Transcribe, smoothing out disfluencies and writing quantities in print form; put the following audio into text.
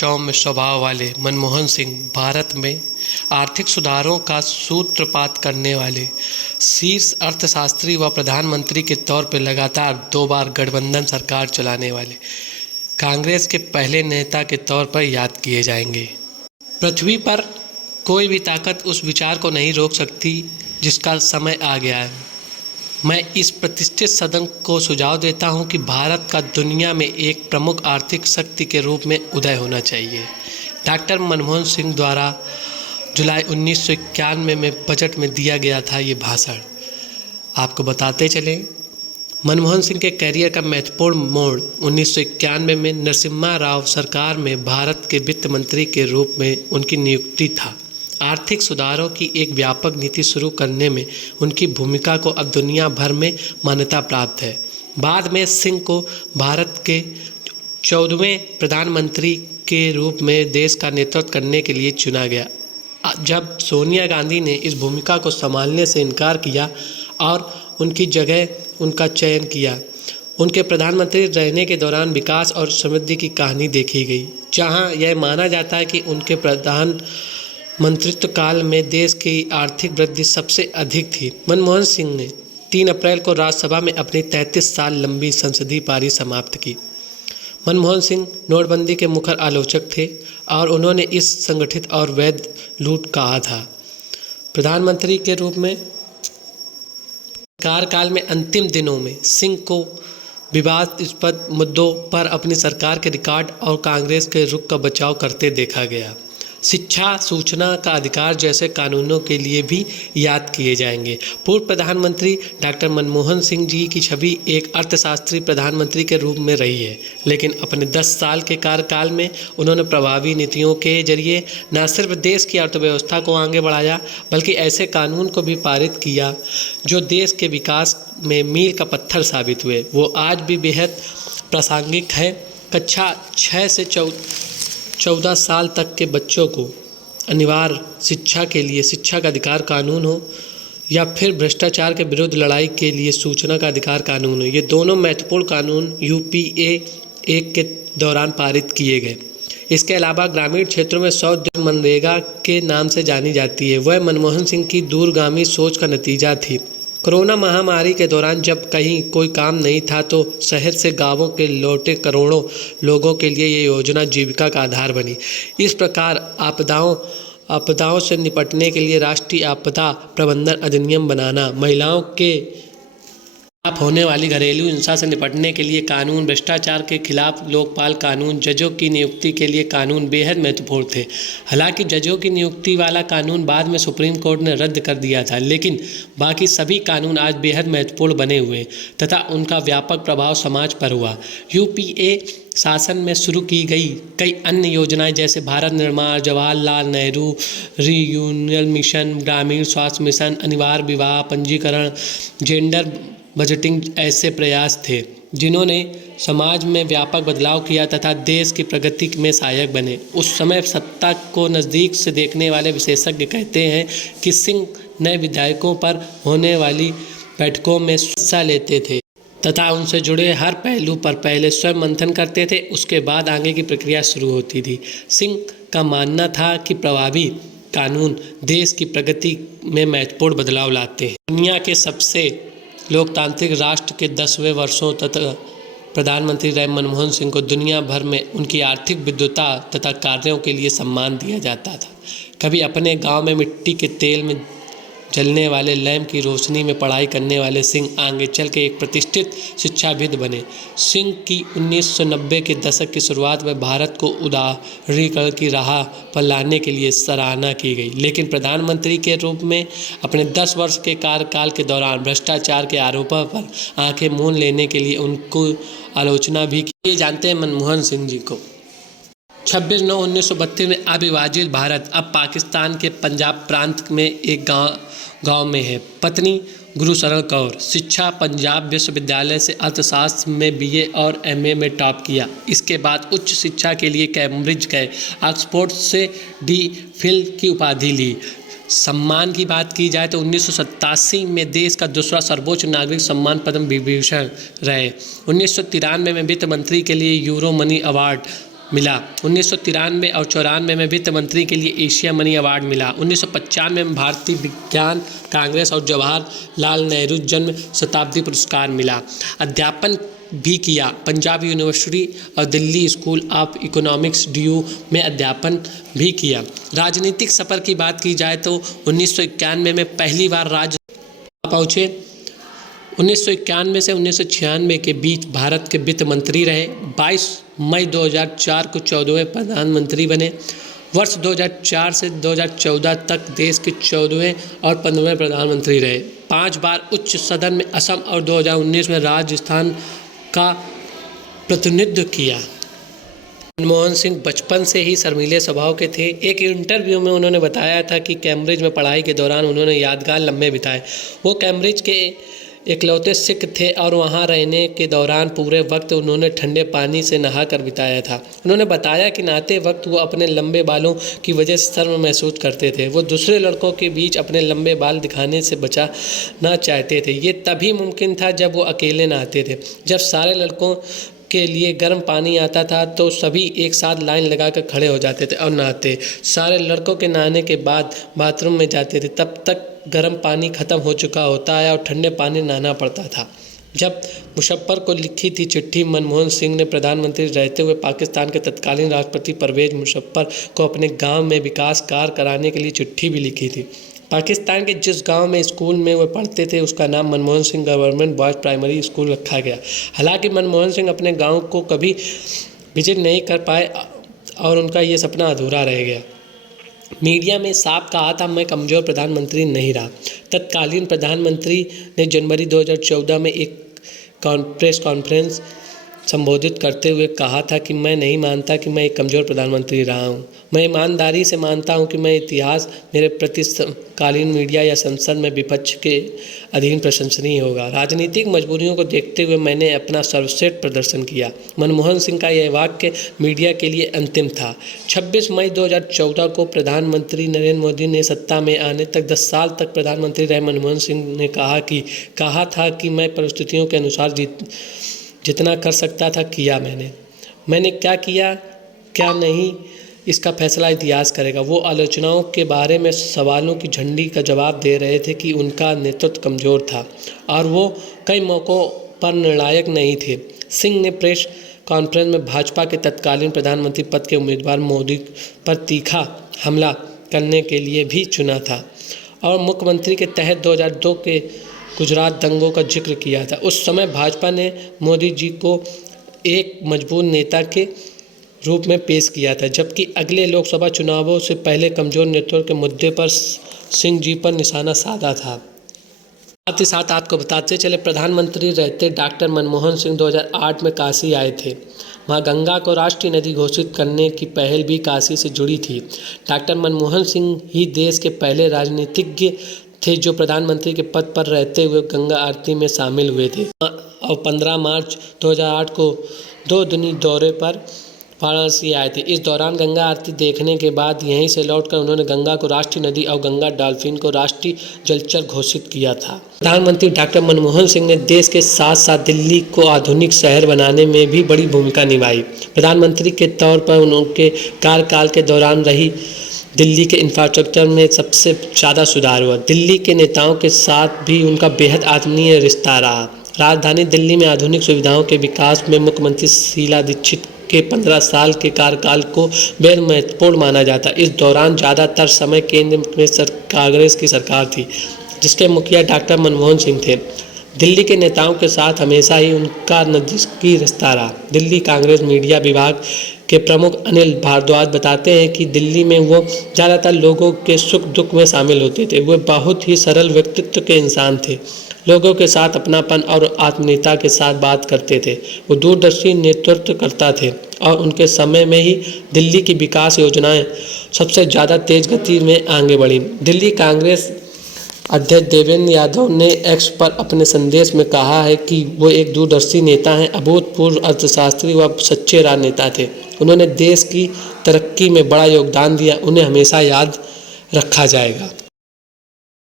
सौम्य स्वभाव वाले मनमोहन सिंह भारत में आर्थिक सुधारों का सूत्रपात करने वाले शीर्ष अर्थशास्त्री व प्रधानमंत्री के तौर पर लगातार 2 बार गठबंधन सरकार चलाने वाले कांग्रेस के पहले नेता के तौर पर याद किए जाएंगे। पृथ्वी पर कोई भी ताकत उस विचार को नहीं रोक सकती जिसका समय आ गया है। मैं इस प्रतिष्ठित सदन को सुझाव देता हूं कि भारत का दुनिया में एक प्रमुख आर्थिक शक्ति के रूप में उदय होना चाहिए। डॉक्टर मनमोहन सिंह द्वारा जुलाई 1991 में बजट में दिया गया था ये भाषण। आपको बताते चलें, मनमोहन सिंह के कैरियर का महत्वपूर्ण मोड़ 1991 में नरसिम्हा राव सरकार में भारत के वित्त मंत्री के रूप में उनकी नियुक्ति था। आर्थिक सुधारों की एक व्यापक नीति शुरू करने में उनकी भूमिका को अब दुनिया भर में मान्यता प्राप्त है। बाद में सिंह को भारत के 14वें प्रधानमंत्री के रूप में देश का नेतृत्व करने के लिए चुना गया। जब सोनिया गांधी ने इस भूमिका को संभालने से इनकार किया और उनकी जगह उनका चयन किया, उनके प्रधानमंत्री रहने के दौरान विकास और समृद्धि की कहानी देखी गई, जहां यह माना जाता है कि उनके प्रधानमंत्रित्व काल में देश की आर्थिक वृद्धि सबसे अधिक थी। मनमोहन सिंह ने 3 अप्रैल को राज्यसभा में अपनी 33 साल लंबी संसदीय पारी समाप्त की। मनमोहन सिंह नोटबंदी के मुखर आलोचक थे और उन्होंने इस संगठित और वैध लूट कहा था। प्रधानमंत्री के रूप में कार्यकाल में अंतिम दिनों में सिंह को विवादास्पद मुद्दों पर अपनी सरकार के रिकॉर्ड और कांग्रेस के रुख का बचाव करते देखा गया। शिक्षा, सूचना का अधिकार जैसे कानूनों के लिए भी याद किए जाएंगे। पूर्व प्रधानमंत्री डॉक्टर मनमोहन सिंह जी की छवि एक अर्थशास्त्री प्रधानमंत्री के रूप में रही है, लेकिन अपने 10 साल के कार्यकाल में उन्होंने प्रभावी नीतियों के जरिए न सिर्फ देश की अर्थव्यवस्था को आगे बढ़ाया, बल्कि ऐसे कानून को भी पारित किया जो देश के विकास में मील का पत्थर साबित हुए। वो आज भी बेहद प्रासंगिक है। कक्षा 6 से 14 साल तक के बच्चों को अनिवार्य शिक्षा के लिए शिक्षा का अधिकार कानून हो या फिर भ्रष्टाचार के विरुद्ध लड़ाई के लिए सूचना का अधिकार कानून हो, ये दोनों महत्वपूर्ण कानून यूपीए 1 के दौरान पारित किए गए। इसके अलावा ग्रामीण क्षेत्रों में 100 दिन मनरेगा के नाम से जानी जाती है। वह मनमोहन सिंह की दूरगामी सोच का नतीजा थी। कोरोना महामारी के दौरान जब कहीं कोई काम नहीं था तो शहर से गांवों के लौटे करोड़ों लोगों के लिए ये योजना जीविका का आधार बनी। इस प्रकार आपदाओं से निपटने के लिए राष्ट्रीय आपदा प्रबंधन अधिनियम बनाना, महिलाओं के खिलाफ होने वाली घरेलू हिंसा से निपटने के लिए कानून, भ्रष्टाचार के खिलाफ लोकपाल कानून, जजों की नियुक्ति के लिए कानून बेहद महत्वपूर्ण थे। हालांकि जजों की नियुक्ति वाला कानून बाद में सुप्रीम कोर्ट ने रद्द कर दिया था, लेकिन बाकी सभी कानून आज बेहद महत्वपूर्ण बने हुए तथा उनका व्यापक प्रभाव समाज पर हुआ। यूपीए शासन में शुरू की गई कई अन्य योजनाएं जैसे भारत निर्माण, जवाहरलाल नेहरू रीयूनियन मिशन, ग्रामीण स्वास्थ्य मिशन, अनिवार्य विवाह पंजीकरण, जेंडर बजटिंग ऐसे प्रयास थे जिन्होंने समाज में व्यापक बदलाव किया तथा देश की प्रगति में सहायक बने। उस समय सत्ता को नज़दीक से देखने वाले विशेषज्ञ कहते हैं कि सिंह नए विधायकों पर होने वाली बैठकों में हिस्सा लेते थे तथा उनसे जुड़े हर पहलू पर पहले स्वयं मंथन करते थे, उसके बाद आगे की प्रक्रिया शुरू होती थी। सिंह का मानना था कि प्रभावी कानून देश की प्रगति में महत्वपूर्ण बदलाव लाते हैं। दुनिया के सबसे लोकतांत्रिक राष्ट्र के 10वें वर्षों तथा प्रधानमंत्री रहे मनमोहन सिंह को दुनिया भर में उनकी आर्थिक विद्वता तथा कार्यों के लिए सम्मान दिया जाता था। कभी अपने गांव में मिट्टी के तेल में जलने वाले लैंप की रोशनी में पढ़ाई करने वाले सिंह आगे चल के एक प्रतिष्ठित शिक्षाविद बने। सिंह की 1990 के दशक की शुरुआत में भारत को उदारीकरण की राह पर लाने के लिए सराहना की गई, लेकिन प्रधानमंत्री के रूप में अपने 10 वर्ष के कार्यकाल के दौरान भ्रष्टाचार के आरोपों पर आंखें मूंद लेने के लिए उनको आलोचना भी की। जानते हैं मनमोहन सिंह जी को। 26/9/1932 में अविभाजित भारत अब पाकिस्तान के पंजाब प्रांत में एक गांव में है। पत्नी गुरशरण कौर, शिक्षा पंजाब विश्वविद्यालय से अर्थशास्त्र में बीए और एमए में टॉप किया। इसके बाद उच्च शिक्षा के लिए कैम्ब्रिज गए। ऑक्सफोर्ड से डी.फिल की उपाधि ली। सम्मान की बात की जाए तो 1987 में देश का दूसरा सर्वोच्च नागरिक सम्मान पद्म विभूषण रहे। 1993 में वित्त मंत्री के लिए यूरो मनी अवार्ड मिला। 1993 और 94 में वित्त मंत्री के लिए एशिया मनी अवार्ड मिला। 1995 में भारतीय विज्ञान कांग्रेस और जवाहरलाल नेहरू जन्म शताब्दी पुरस्कार मिला। अध्यापन भी किया। पंजाब यूनिवर्सिटी और Delhi school of economics DU में अध्यापन भी किया। राजनीतिक सफ़र की बात की जाए तो 1991 में पहली बार राज्यसभा पहुँचे। 1991 से 1996 के बीच भारत के वित्त मंत्री रहे। 22 मई 2004 को 14वें प्रधानमंत्री बने। वर्ष 2004 से 2014 तक देश के 14वें और 15वें प्रधानमंत्री रहे। 5 बार उच्च सदन में असम और 2019 में राजस्थान का प्रतिनिधित्व किया। मनमोहन सिंह बचपन से ही शर्मीले स्वभाव के थे। एक इंटरव्यू में उन्होंने बताया था कि कैम्ब्रिज में पढ़ाई के दौरान उन्होंने यादगार लम्हे बिताए। वो कैम्ब्रिज के इकलौते सिख थे और वहाँ रहने के दौरान पूरे वक्त उन्होंने ठंडे पानी से नहाकर बिताया था। उन्होंने बताया कि नहाते वक्त वो अपने लंबे बालों की वजह से शर्म महसूस करते थे। वो दूसरे लड़कों के बीच अपने लंबे बाल दिखाने से बचाना चाहते थे। ये तभी मुमकिन था जब वो अकेले नहाते थे। जब सारे लड़कों के लिए गर्म पानी आता था तो सभी एक साथ लाइन लगाकर खड़े हो जाते थे और नहाते। सारे लड़कों के नहाने के बाद बाथरूम में जाते थे। तब तक गर्म पानी ख़त्म हो चुका होता है और ठंडे पानी नहाना पड़ता था। जब मुशर्रफ को लिखी थी चिट्ठी, मनमोहन सिंह ने प्रधानमंत्री रहते हुए पाकिस्तान के तत्कालीन राष्ट्रपति परवेज मुशर्रफ को अपने गांव में विकास कार्य कराने के लिए चिट्ठी भी लिखी थी। पाकिस्तान के जिस गांव में स्कूल में वे पढ़ते थे उसका नाम Manmohan Singh government boys primary school रखा गया। हालांकि मनमोहन सिंह अपने गांव को कभी विजिट नहीं कर पाए और उनका ये सपना अधूरा रह गया। मीडिया में साफ कहा था, मैं कमज़ोर प्रधानमंत्री नहीं रहा। तत्कालीन प्रधानमंत्री ने जनवरी 2014 में एक प्रेस कॉन्फ्रेंस संबोधित करते हुए कहा था कि मैं नहीं मानता कि मैं एक कमज़ोर प्रधानमंत्री रहा हूं। मैं ईमानदारी से मानता हूं कि मैं इतिहास मेरे प्रति कालीन मीडिया या संसद में विपक्ष के अधीन प्रशंसनीय होगा। राजनीतिक मजबूरियों को देखते हुए मैंने अपना सर्वश्रेष्ठ प्रदर्शन किया। मनमोहन सिंह का यह वाक्य मीडिया के लिए अंतिम था। 26 मई 2014 को प्रधानमंत्री नरेंद्र मोदी ने सत्ता में आने तक 10 साल तक प्रधानमंत्री रहे मनमोहन सिंह ने कहा था कि मैं परिस्थितियों के अनुसार जितना कर सकता था किया। मैंने क्या किया क्या नहीं इसका फैसला इतिहास करेगा। वो आलोचनाओं के बारे में सवालों की झंडी का जवाब दे रहे थे कि उनका नेतृत्व कमज़ोर था और वो कई मौक़ों पर निर्णायक नहीं थे। सिंह ने प्रेस कॉन्फ्रेंस में भाजपा के तत्कालीन प्रधानमंत्री पद के उम्मीदवार मोदी पर तीखा हमला करने के लिए भी चुना था और मुख्यमंत्री के तहत 2002 के गुजरात दंगों का जिक्र किया था। उस समय भाजपा ने मोदी जी को एक मजबूत नेता के रूप में पेश किया था, जबकि अगले लोकसभा चुनावों से पहले कमज़ोर नेतृत्व के मुद्दे पर सिंह जी पर निशाना साधा था। साथ ही साथ आपको बताते चले, प्रधानमंत्री रहते डॉक्टर मनमोहन सिंह 2008 में काशी आए थे। वहाँ गंगा को राष्ट्रीय नदी घोषित करने की पहल भी काशी से जुड़ी थी। डॉक्टर मनमोहन सिंह ही देश के पहले राजनीतिज्ञ थे जो प्रधानमंत्री के पद पर रहते हुए गंगा आरती में शामिल हुए थे और 15 मार्च 2008 को 2 दिनी दौरे पर वाराणसी आए थे। इस दौरान गंगा आरती देखने के बाद यहीं से लौटकर उन्होंने गंगा को राष्ट्रीय नदी और गंगा डॉल्फिन को राष्ट्रीय जलचर घोषित किया था। प्रधानमंत्री डॉक्टर मनमोहन सिंह ने देश के साथ साथ दिल्ली को आधुनिक शहर बनाने में भी बड़ी भूमिका निभाई। प्रधानमंत्री के तौर पर उनके कार्यकाल के दौरान रही दिल्ली के इंफ्रास्ट्रक्चर में सबसे ज़्यादा सुधार हुआ। दिल्ली के नेताओं के साथ भी उनका बेहद आत्मीय रिश्ता रहा। राजधानी दिल्ली में आधुनिक सुविधाओं के विकास में मुख्यमंत्री शीला दीक्षित के 15 साल के कार्यकाल को बेहद महत्वपूर्ण माना जाता। इस दौरान ज़्यादातर समय केंद्र में कांग्रेस की सरकार थी, जिसके मुखिया डॉक्टर मनमोहन सिंह थे। दिल्ली के नेताओं के साथ हमेशा ही उनका नज़दीकी रिश्ता रहा। दिल्ली कांग्रेस मीडिया विभाग के प्रमुख अनिल भारद्वाज बताते हैं कि दिल्ली में वो ज़्यादातर लोगों के सुख दुख में शामिल होते थे। वे बहुत ही सरल व्यक्तित्व के इंसान थे, लोगों के साथ अपनापन और आत्मीयता के साथ बात करते थे। वो दूरदर्शी नेतृत्व करता थे और उनके समय में ही दिल्ली की विकास योजनाएं सबसे ज़्यादा तेज गति में आगे बढ़ी। दिल्ली कांग्रेस अध्यक्ष देवेंद्र यादव ने एक्स पर अपने संदेश में कहा है कि वो एक दूरदर्शी नेता हैं, अभूतपूर्व अर्थशास्त्री व सच्चे राजनेता थे। उन्होंने देश की तरक्की में बड़ा योगदान दिया, उन्हें हमेशा याद रखा जाएगा।